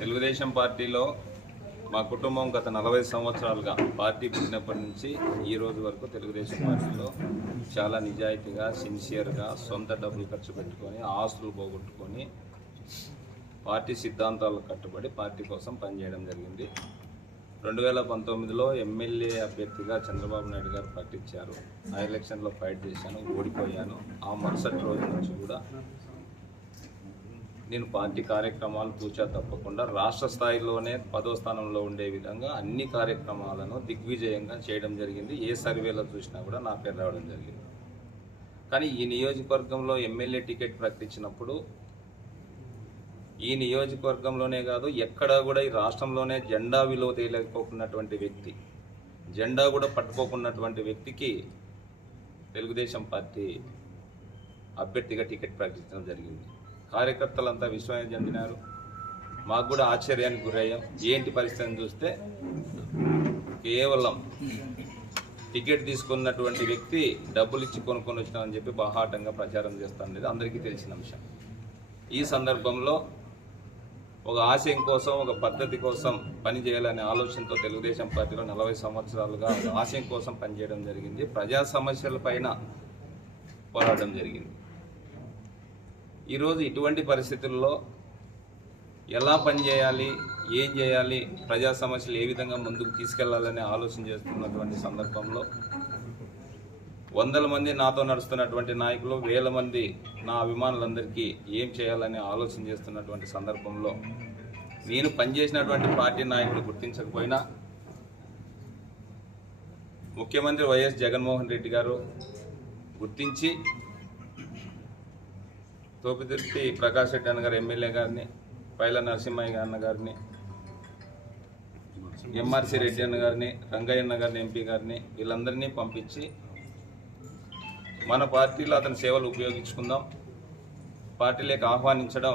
తెలుగుదేశం పార్టీలో మా కుటుంబం గత 40 సంవత్సరాలుగా పార్టీ పుట్టినప్పటి నుంచి ఈ రోజు వరకు తెలుగుదేశం పార్టీలో చాలా నిజాయితీగా సిన్సియర్గా సొంత డబ్బులు ఖర్చు పెట్టుకొని ఆస్తులు పోగొట్టుకొని పార్టీ సిద్ధాంతాలకు కట్టుబడి పార్టీ కోసం పనిచేయడం జరిగింది. 2019లో ఎమ్మెల్యే అభ్యర్థిగా చంద్రబాబు నాయుడు గారు ప్రకటించారు. ఆ ఎలక్షన్లో ఫైట్ చేశాను, ఓడిపోయాను. ఆ మరుసటి రోజు నుంచి కూడా నేను పార్టీ కార్యక్రమాలు తూచా తప్పకుండా రాష్ట్ర స్థాయిలోనే 10వ స్థానంలో ఉండే విధంగా అన్ని కార్యక్రమాలను దిగ్విజయంగా చేయడం జరిగింది. ఏ సర్వేలో చూసినా కూడా నా పేరు రావడం జరిగింది. కానీ ఈ నియోజకవర్గంలో ఎమ్మెల్యే టికెట్ ప్రకటించినప్పుడు ఈ నియోజకవర్గంలోనే కాదు ఎక్కడా కూడా ఈ రాష్ట్రంలోనే జెండా విలువ తెలియకపోకున్నటువంటి వ్యక్తి, జెండా కూడా పట్టుకోకున్నటువంటి వ్యక్తికి తెలుగుదేశం పార్టీ అభ్యర్థిగా టికెట్ ప్రకటించడం జరిగింది. కార్యకర్తలంతా విశ్వాసం చెందినారు. మాకు కూడా ఆశ్చర్యానికి గురయ్యాం. ఏంటి పరిస్థితిని చూస్తే కేవలం టికెట్ తీసుకున్నటువంటి వ్యక్తి డబ్బులు ఇచ్చి కొనుక్కొని వచ్చినామని చెప్పి బాహాటంగా ప్రచారం చేస్తాననేది అందరికీ తెలిసిన అంశం. ఈ సందర్భంలో ఒక ఆశయం కోసం, ఒక పద్ధతి కోసం పనిచేయాలనే ఆలోచనతో తెలుగుదేశం పార్టీలో 40 సంవత్సరాలుగా ఒక ఆశయం కోసం పనిచేయడం జరిగింది. ప్రజా సమస్యలపైన పోరాటం జరిగింది. ఈరోజు ఇటువంటి పరిస్థితుల్లో ఎలా పనిచేయాలి, ఏం చేయాలి, ప్రజా సమస్యలు ఏ విధంగా ముందుకు తీసుకెళ్లాలనే ఆలోచన చేస్తున్నటువంటి సందర్భంలో 100 మంది నాతో నడుస్తున్నటువంటి నాయకులు, 1000 మంది నా అభిమానులందరికీ ఏం చేయాలని ఆలోచన చేస్తున్నటువంటి సందర్భంలో నేను పనిచేసినటువంటి పార్టీ నాయకులు గుర్తించకపోయినా ముఖ్యమంత్రి వైఎస్ జగన్మోహన్ రెడ్డి గారు గుర్తించి తోపిదిర్తి ప్రకాష్ రెడ్డి అన్న గారు ఎమ్మెల్యే గారిని, పైల నరసింహయ్య అన్న గారిని, ఎంఆర్సి రెడ్డి అన్న గారిని, రంగయ్య అన్న గారిని, ఎంపీ గారిని, వీళ్ళందరినీ పంపించి మన పార్టీలో అతని సేవలు ఉపయోగించుకుందాం, పార్టీలోకి ఆహ్వానించడం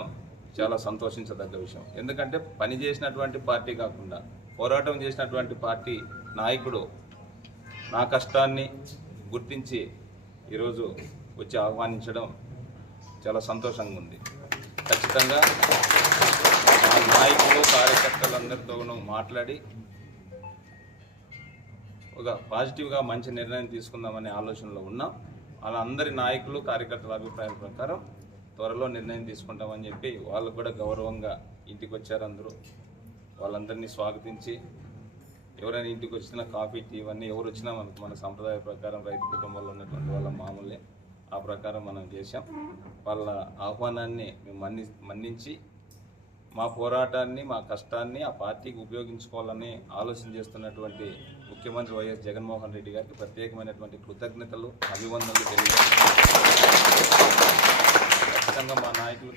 చాలా సంతోషించదగ్గ విషయం. ఎందుకంటే పని చేసినటువంటి పార్టీ కాకుండా పోరాటం చేసినటువంటి పార్టీ నాయకుడు నా కష్టాన్ని గుర్తించి ఈరోజు వచ్చి ఆహ్వానించడం చాలా సంతోషంగా ఉంది. ఖచ్చితంగా ఆ నాయకులు, కార్యకర్తలందరితోనూ మాట్లాడి ఒక పాజిటివ్గా మంచి నిర్ణయం తీసుకుందామనే ఆలోచనలో ఉన్నాం. అలా అందరి నాయకులు, కార్యకర్తల అభిప్రాయాల ప్రకారం త్వరలో నిర్ణయం తీసుకుంటామని చెప్పి వాళ్ళు కూడా గౌరవంగా ఇంటికి వచ్చారు. అందరూ వాళ్ళందరినీ స్వాగతించి ఎవరైనా ఇంటికి వచ్చినా కాఫీ, టీ ఇవన్నీ ఎవరు వచ్చినా మన సంప్రదాయ ప్రకారం రైతు కుటుంబంలో ఉన్నటువంటి వాళ్ళ మామూలే, ఆ ప్రకారం మనం చేశాం. వాళ్ళ ఆహ్వానాన్ని మేము మన్నించి మా పోరాటాన్ని, మా కష్టాన్ని ఆ పార్టీకి ఉపయోగించుకోవాలని ఆలోచన చేస్తున్నటువంటి ముఖ్యమంత్రి వైఎస్ జగన్మోహన్ రెడ్డి గారికి ప్రత్యేకమైనటువంటి కృతజ్ఞతలు, అభివందనలు తెలియజేస్తున్నాం. ఖచ్చితంగా మా నాయకులు